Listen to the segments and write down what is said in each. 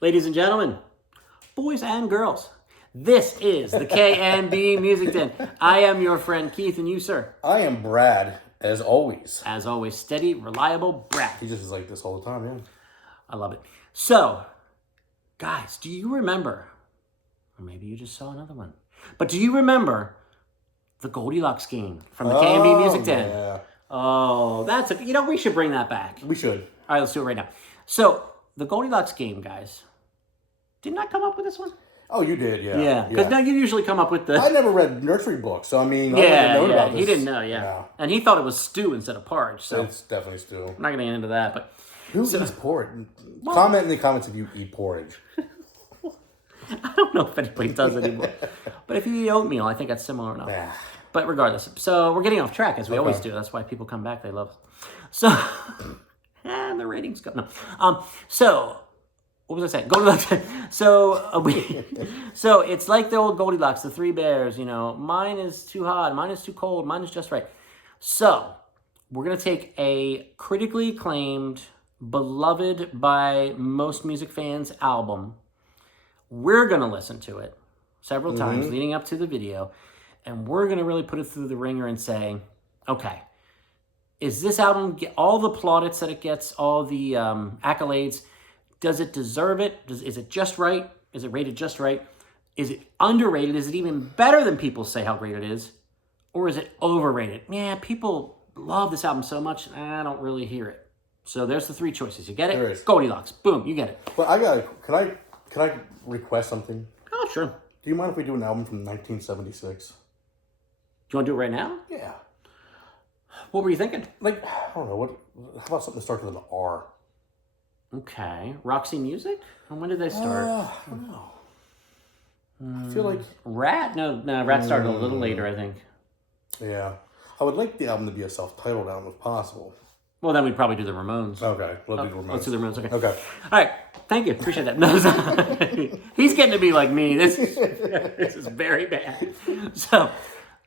Ladies and gentlemen, boys and girls, this is the K&B Music Den. I am your friend Keith, and you, sir? I am Brad, as always. As always, steady, reliable Brad. He just is like this all the time, yeah. I love it. So, guys, do you remember, or maybe you just saw another one, but do you remember the Goldilocks game from the K&B Music Den? Yeah. Oh, that's a, we should bring that back. We should. All right, let's do it right now. So, the Goldilocks game, guys. Didn't I come up with this one? Oh, you did, yeah. Yeah, because now you usually come up with the... I never read nursery books, so I mean, I Yeah, never known yeah, about this. he didn't know, yeah. No. And he thought it was stew instead of porridge, so... It's definitely stew. I'm not going to get into that, but... Who eats porridge? Comment in the comments if you eat porridge. I don't know if anybody does anymore. But if you eat oatmeal, I think that's similar enough. Nah. But regardless, so we're getting off track, as we always do. That's why people come back, they love us. So... and the ratings go... No. So... What was I saying? Goldilocks. So, so it's like the old Goldilocks, the three bears, Mine is too hot, mine is too cold, mine is just right. So, we're going to take a critically acclaimed, beloved by most music fans album. We're going to listen to it several times leading up to the video. And we're going to really put it through the ringer and say, okay, is this album, all the plaudits that it gets, all the accolades, does it deserve it? Is it just right? Is it rated just right? Is it underrated? Is it even better than people say how great it is? Or is it overrated? Yeah, people love this album so much, I don't really hear it. So there's the three choices. You get it? There is. Goldilocks. Boom, you get it. But can I request something? Oh, sure. Do you mind if we do an album from 1976? Do you want to do it right now? Yeah. What were you thinking? Like, I don't know, how about something that starts with an R? Okay. Roxy Music? And when did they start? I don't know. I feel like... Rat? No, Rat started a little later, I think. Yeah. I would like the album to be a self-titled album if possible. Well, then we'd probably do the Ramones. Okay. We'll do the Ramones. Let's do the Ramones, okay. Okay. All right. Thank you. Appreciate that. No, he's getting to be like me. This is very bad. So,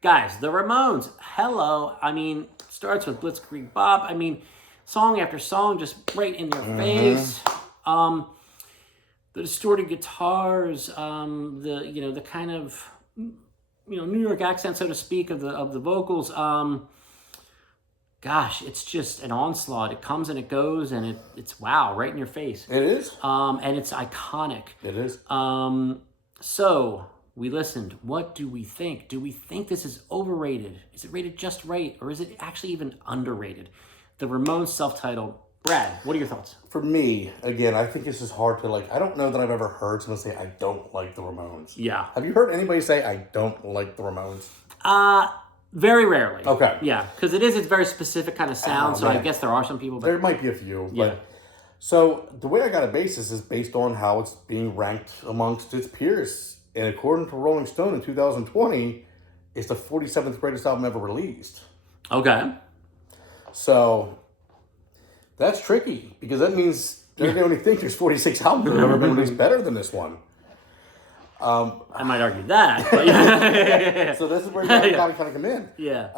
guys, the Ramones. Hello. I mean, starts with Blitzkrieg Bop. I mean... Song after song, just right in their face. The distorted guitars, the kind of New York accent, so to speak, of the vocals. Gosh, it's just an onslaught. It comes and it goes, and it's wow, right in your face. It is. And it's iconic. It is. So we listened. What do we think? Do we think this is overrated? Is it rated just right, or is it actually even underrated? The Ramones self-titled. Brad, what are your thoughts? For me, again, I think this is hard to I don't know that I've ever heard someone say, I don't like the Ramones. Yeah. Have you heard anybody say, I don't like the Ramones? Very rarely. Okay. Yeah, because it's very specific kind of sound, so man. I guess there are some people. But... There might be a few. Yeah. But, so the way I got a basis is based on how it's being ranked amongst its peers. And according to Rolling Stone in 2020, it's the 47th greatest album ever released. Okay. So that's tricky because that means they're going to think there's 46 albums that have ever been released better than this one. I might argue that. But yeah. So this is where you got to kind of come in. Yeah.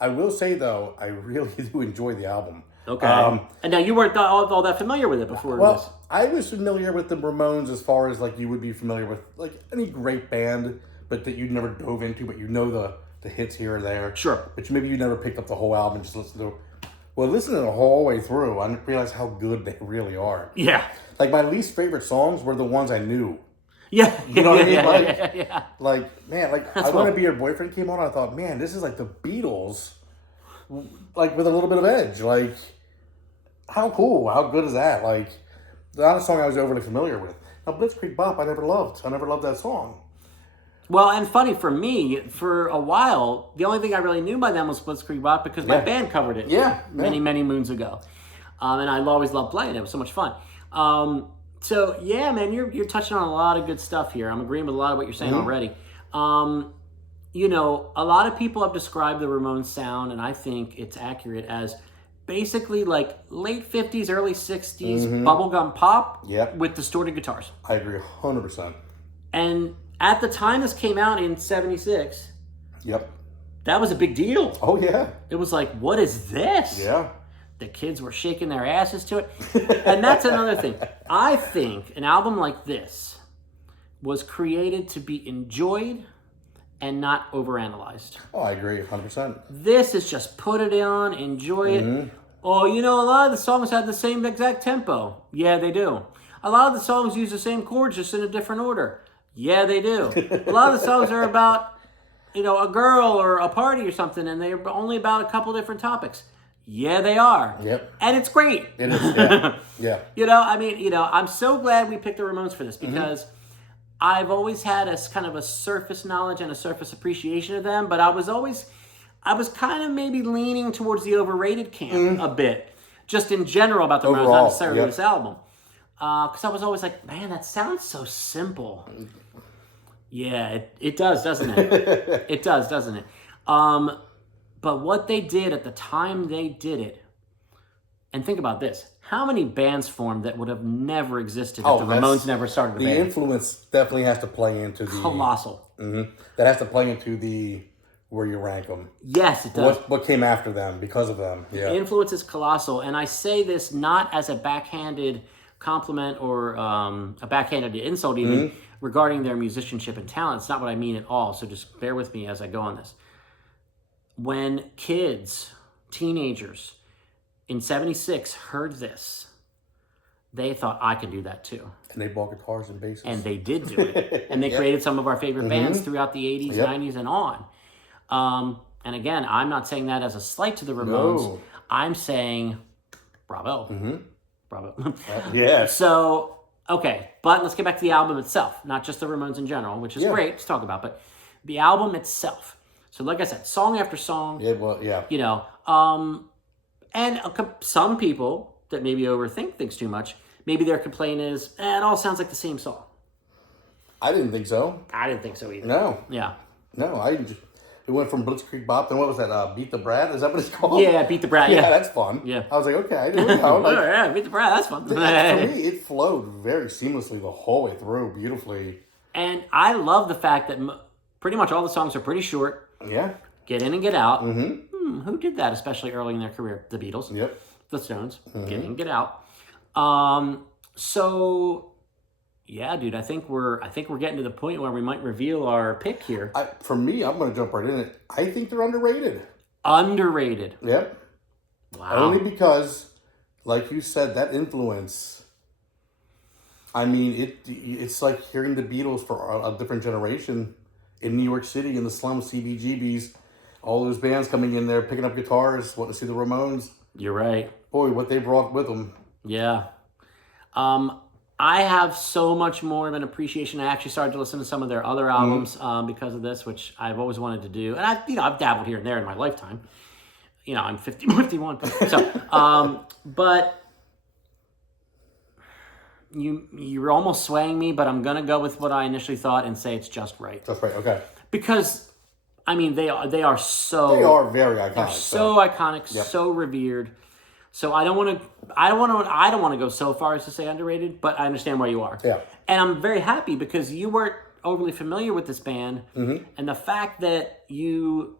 I will say, though, I really do enjoy the album. Okay. And now you weren't all that familiar with it before this. I was familiar with the Ramones as far as you would be familiar with any great band, but that you'd never dove into, but the hits here or there. Sure. But maybe you never picked up the whole album and just listened to it. Well, listening to the whole way through, I realized how good they really are. Yeah. My least favorite songs were the ones I knew. Yeah. You know what I mean? Yeah. I Want to Be Your Boyfriend came on, I thought, man, this is like the Beatles, with a little bit of edge. How cool, how good is that? Not a song I was overly familiar with. Now, Blitzkrieg Bop, I never loved that song. Well, and funny for me, for a while, the only thing I really knew by them was Blitzkrieg Bop because my band covered it many, many moons ago. And I always loved playing it. It was so much fun. So, yeah, man, you're touching on a lot of good stuff here. I'm agreeing with a lot of what you're saying already. A lot of people have described the Ramones sound, and I think it's accurate, as basically late 50s, early 60s bubblegum pop with distorted guitars. I agree 100%. And at the time this came out in 76, yep, that was a big deal. Oh, yeah. It was like, what is this? Yeah. The kids were shaking their asses to it. And that's another thing. I think an album like this was created to be enjoyed and not overanalyzed. Oh, I agree 100%. This is just put it on, enjoy it. Oh, a lot of the songs have the same exact tempo. Yeah, they do. A lot of the songs use the same chords, just in a different order. Yeah, they do. A lot of the songs are about, a girl or a party or something, and they're only about a couple different topics. Yeah, they are. Yep. And it's great. It is, yeah. Yeah. I'm so glad we picked the Ramones for this because I've always had a kind of a surface knowledge and a surface appreciation of them, but I was kind of maybe leaning towards the overrated camp a bit, just in general about the Ramones, not necessarily this album. Because I was always like, man, that sounds so simple. Yeah, it does, doesn't it? It does, doesn't it? But what they did at the time they did it, and think about this, how many bands formed that would have never existed if the Ramones never started a band? The influence definitely has to play into the... Colossal. That has to play into the... where you rank them. Yes, it does. What came after them because of them. Yeah. The influence is colossal. And I say this not as a backhanded compliment or a backhanded insult even regarding their musicianship and talent. It's not what I mean at all. So just bear with me as I go on this. When kids, teenagers in 76 heard this, they thought, I can do that too. And they bought guitars and basses. And they did do it. And they created some of our favorite bands throughout the 80s, 90s, and on. And again, I'm not saying that as a slight to the Ramones. No. I'm saying bravo. Bravo. Yeah. So, okay. But let's get back to the album itself. Not just the Ramones in general, which is great to talk about, but the album itself. So like I said, song after song. Yeah, well, yeah. And some people that maybe overthink things too much, maybe their complaint is, it all sounds like the same song. I didn't think so. I didn't think so either. No. Yeah. No, it went from Blitzkrieg Bop, then what was that, Beat the Brat? Is that what it's called? Yeah, Beat the Brat, yeah. That's fun. Yeah. I was like, okay, I didn't know. Oh, yeah, Beat the Brat, that's fun. For me, it flowed very seamlessly the whole way through, beautifully. And I love the fact that pretty much all the songs are pretty short. Yeah. Get in and get out. Who did that, especially early in their career? The Beatles. Yep. The Stones. Get in and get out. So, yeah, dude, I think we're getting to the point where we might reveal our pick here. For me, I'm going to jump right in it. I think they're underrated. Underrated. Yep. Wow. Only because, like you said, that influence. I mean, it's like hearing the Beatles for a different generation in New York City, in the slums, CBGBs, all those bands coming in there, picking up guitars, wanting to see the Ramones. You're right. Boy, what they brought with them. Yeah. I have so much more of an appreciation. I actually started to listen to some of their other albums because of this, which I've always wanted to do. And I've dabbled here and there in my lifetime. I'm 51. So, but you're almost swaying me, but I'm going to go with what I initially thought and say it's just right. Just right, okay. Because, I mean, they are so... They are very iconic. They're so iconic, so revered. So I don't want to go so far as to say underrated, but I understand where you are. Yeah. And I'm very happy because you weren't overly familiar with this band, and the fact that you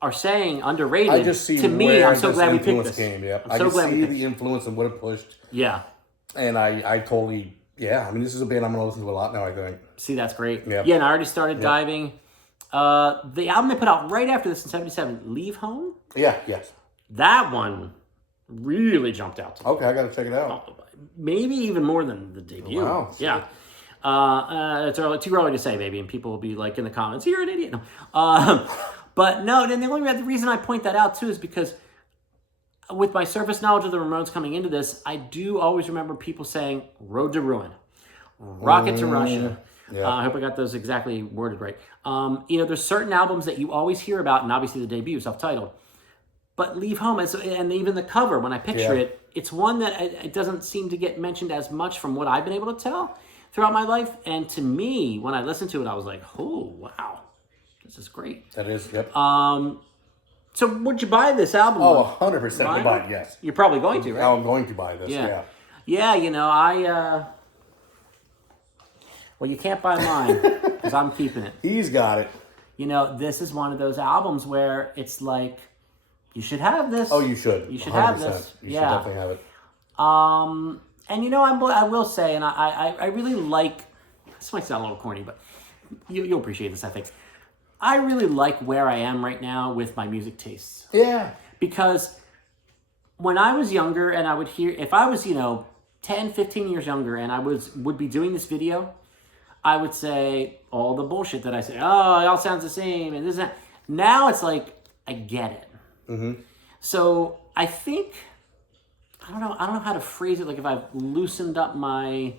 are saying underrated, I just see to me, I'm so glad we picked influence this. came. Yep. I'm so glad see the influence and what it pushed. Yeah. And I totally, I mean, this is a band I'm going to listen to a lot now, I think. See, that's great. Yep. Yeah, and I already started diving. The album they put out right after this in 77, Leave Home? Yeah, yes. That one really jumped out to me. Okay, I got to check it out. Maybe even more than the debut. Wow. Yeah. It's too early to say, maybe, and people will be like in the comments, you're an idiot. No. But no, then the reason I point that out too is because with my surface knowledge of the Ramones coming into this, I do always remember people saying Road to Ruin, Rocket to Russia. Yeah. I hope I got those exactly worded right. There's certain albums that you always hear about, and obviously the debut, self-titled. But Leave Home, and even the cover, when I picture it, it's one that it doesn't seem to get mentioned as much from what I've been able to tell throughout my life. And to me, when I listened to it, I was like, oh, wow, this is great. That is, yep. So would you buy this album? Oh, 100% to buy it, yes. You're probably going to, right? I'm going to buy this, yeah. Yeah, well, you can't buy mine because I'm keeping it. He's got it. This is one of those albums where it's like, You should have this. Oh, you should. You should have 100%. this. You Yeah. should definitely have it. And you know, I will say, and I really like, this might sound a little corny, but you'll appreciate this, I think. I really like where I am right now with my music tastes. Yeah. Because when I was younger and I would hear, if I was, 10, 15 years younger and I would be doing this video, I would say all the bullshit that I say, oh, it all sounds the same, and this and that. Now it's like, I get it. Mm-hmm. So I think, I don't know how to phrase it, like if I've loosened up my...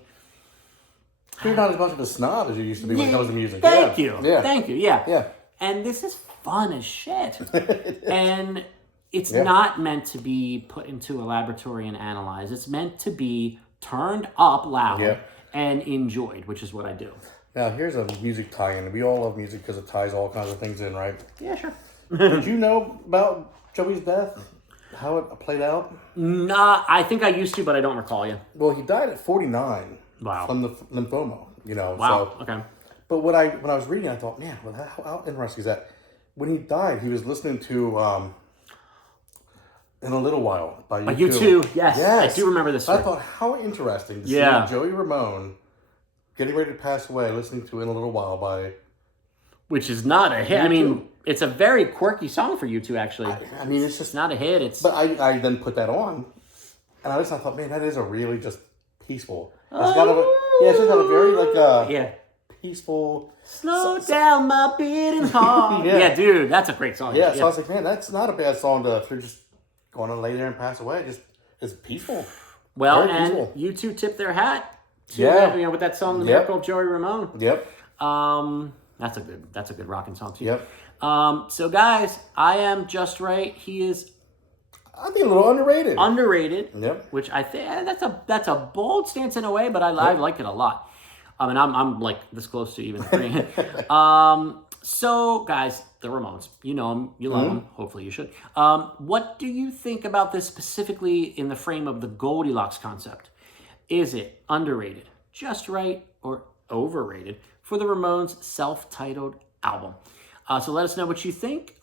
You're not as much of a snob as you used to be when it comes to music. Thank you. Yeah. Thank you. Yeah. Yeah. And this is fun as shit. And it's Yeah. not meant to be put into a laboratory and analyzed. It's meant to be turned up loud Yeah. and enjoyed, which is what I do. Now, here's a music tie-in. We all love music because it ties all kinds of things in, right? Yeah, sure. Did you know about Joey's death? How it played out? Nah, I think I used to, but I don't recall you. Well, he died at 49. Wow. From the lymphoma, Wow. So, Okay. but when I was reading, I thought, man, well, how interesting is that? When he died, he was listening to In a Little While by By U2. U2, yes. I do remember this story. I thought, how interesting to Yeah. see Joey Ramone getting ready to pass away, listening to In a Little While by... Which is not a hit. I mean, it's a very quirky song for U2, actually. I mean, it's It's just... not a hit. It's But I then put that on, and I thought, man, that is a really just peaceful... It's got it's just got a very, yeah. peaceful... Slow down my beating heart. Yeah, dude, that's a great song. Yeah, so I was like, man, that's not a bad song to if you're just going to lay there and pass away. It's peaceful. Well, Very and peaceful. U2 tipped their hat to with that song, The Yep. Miracle of Joey Ramone. Yep. That's a good rocking song too. Yep. So guys, I am just right. He is I think a little underrated. underrated. Yep. Which I think that's a bold stance in a way, but I like it a lot. And I'm like this close to even agreeing. So guys, the Ramones, you know them, you love them. Hopefully you should. What do you think about this specifically in the frame of the Goldilocks concept? Is it underrated, just right, or overrated for the Ramones' self-titled album? So let us know what you think.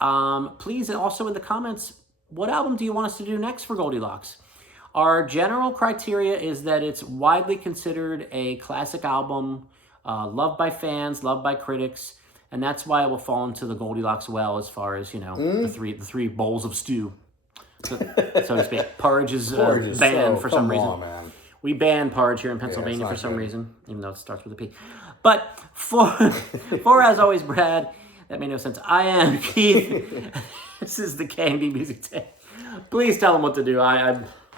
Please, and also in the comments, what album do you want us to do next for Goldilocks? Our general criteria is that it's widely considered a classic album, loved by fans, loved by critics, and that's why it will fall into the Goldilocks well as far as, the three bowls of stew, so to speak. Porridge is banned for some reason. Man. We ban porridge here in Pennsylvania not for some good. reason, even though it starts with a P. But for as always, Brad, that made no sense. I am Keith. This is the K&B Music Day. Please tell them what to do.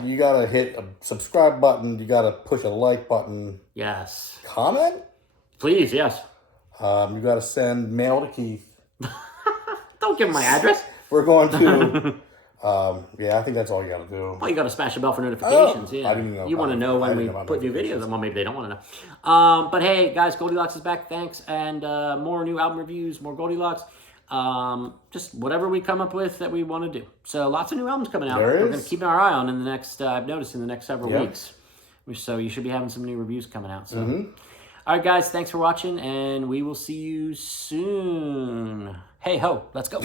You gotta hit a subscribe button. You gotta push a like button. Yes. Comment. Please, yes. You gotta send mail to Keith. Don't give them my address. We're going to. I think that's all you gotta do. Well, you got to smash the bell for notifications. I didn't know You want to about- know I when we didn't know about put new videos. notifications. Well, maybe they don't want to know. But hey, guys, Goldilocks is back. Thanks. And more new album reviews, more Goldilocks. Just whatever we come up with that we want to do. So lots of new albums coming out. There We're is. going to keep our eye on in the next, I've noticed, in the next several Yep. weeks. So you should be having some new reviews coming out. So, All right, guys, thanks for watching, and we will see you soon. Hey ho, let's go.